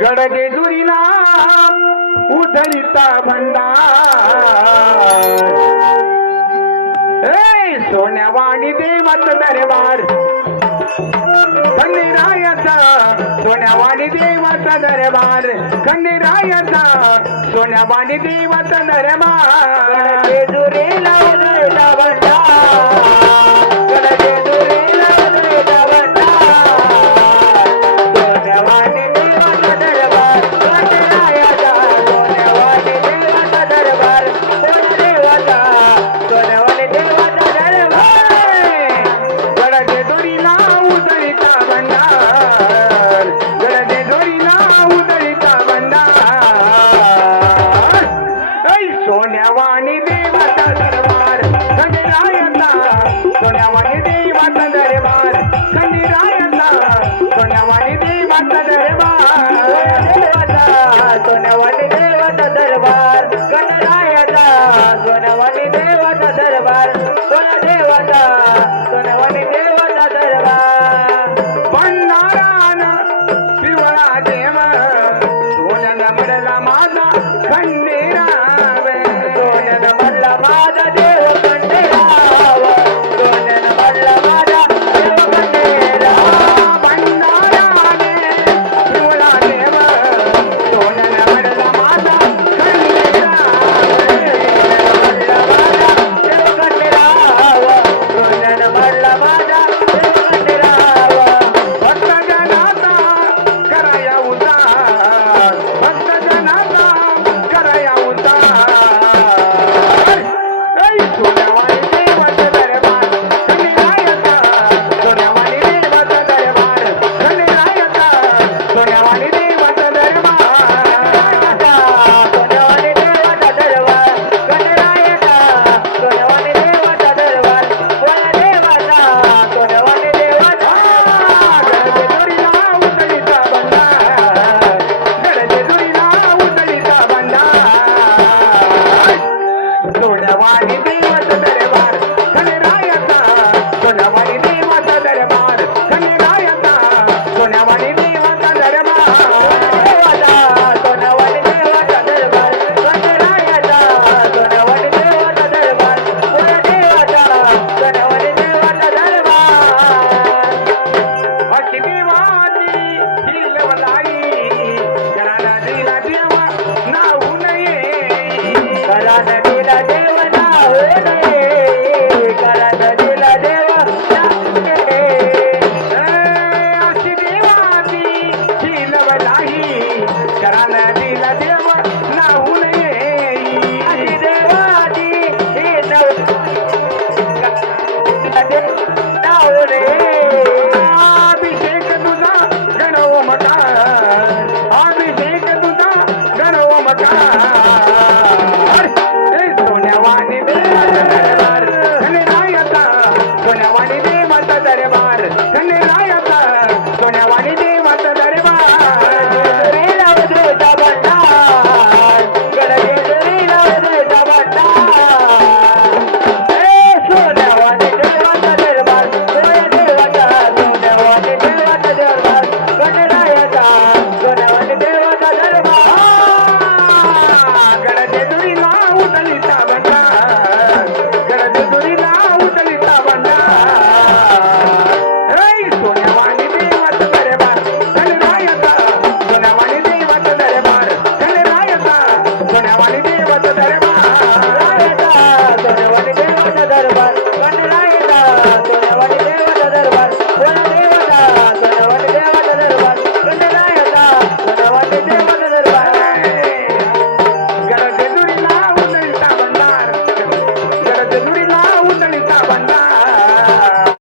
गडजेजुरीला उधळीचा भंडार सोन्यावाणी देवाचा दरबार खंडेरायाचा सोन्यावाणी देवाचा दरबार खंडेरायाचा सोन्यावाणी देवाचा दरबार जेजुरीला उधळीचा भंडार गडजेजुरीला उधळीचा भंडार सोन्यावाणी देवाचा दरबार खंडेरायाचा सोन्यावाणी देवाचा दरबार सोन्यादेवाचा सोन्यावाणी देवाचा गडजेजुरीला उधळीचा भंडार गडजेजुरीला उधळीचा भंडार सोन्यावाणी देवाचा दरबार खंडेरायाचा सोन्यावाणी देवाचा दरबार खंडेरायाचा सोन्यावाणी देवाचा दरबार सोन्यावाणी देवाचा दरबार खंडेरायाचा सोन्यावाणी देवाचा दरबार सोन्यादेवाचा सोन्यावाणी देवाचा दरबार भंडारान पिवळा देव सोन्यानं भरला माझा खंडेराव सोन्यानं भरला माझा देव खंडेराव सोन्यानं भरला माझा देव खंडेराव भंडाराने पिवळा देव सोन्यानं भरला माझा खंडेराव सोन्यानं भरला माझा देव खंडेराव भक्त जनाचा कराया उद्धार भक्त जनाचा कराया उद्धार सोन्यावाणी देवाचा दरबार खंडेरायाचा सोन्यावाणी देवाचा दरबार खंडेरायाचा सोन्यावाणी देवाचा दरबार सोन्यावाणी देवाचा दरबार खंडेरायाचा सोन्यावाणी देवाचा दरबार सोन्यादेवाचा सोन्यावाणी देवाचा गडजेजुरीला उधळीचा भंडार गडजेजुरीला उधळीचा भंडार सोन्यावाणी देवाचा दरबार खंडेरायाचा सोन्यावाणी देवाचा दरबार खंडेरायाचा सोन्यावाणी देवाचा दरबार देवाचा सोन्यावाणी देवाचा दरबार खंडेरायाचा सोन्यावाणी देवाचा दरबार सोन्यादेवाचा सोन्यावाणी देवाचा दरबार अशी देवाची ही लवलाई घराला दिला देवा नाहू नये घराला दिला देव नाहू नये घराला दिला देव नाहू नये अशी देवाची ही लवलाई घराला दिला देव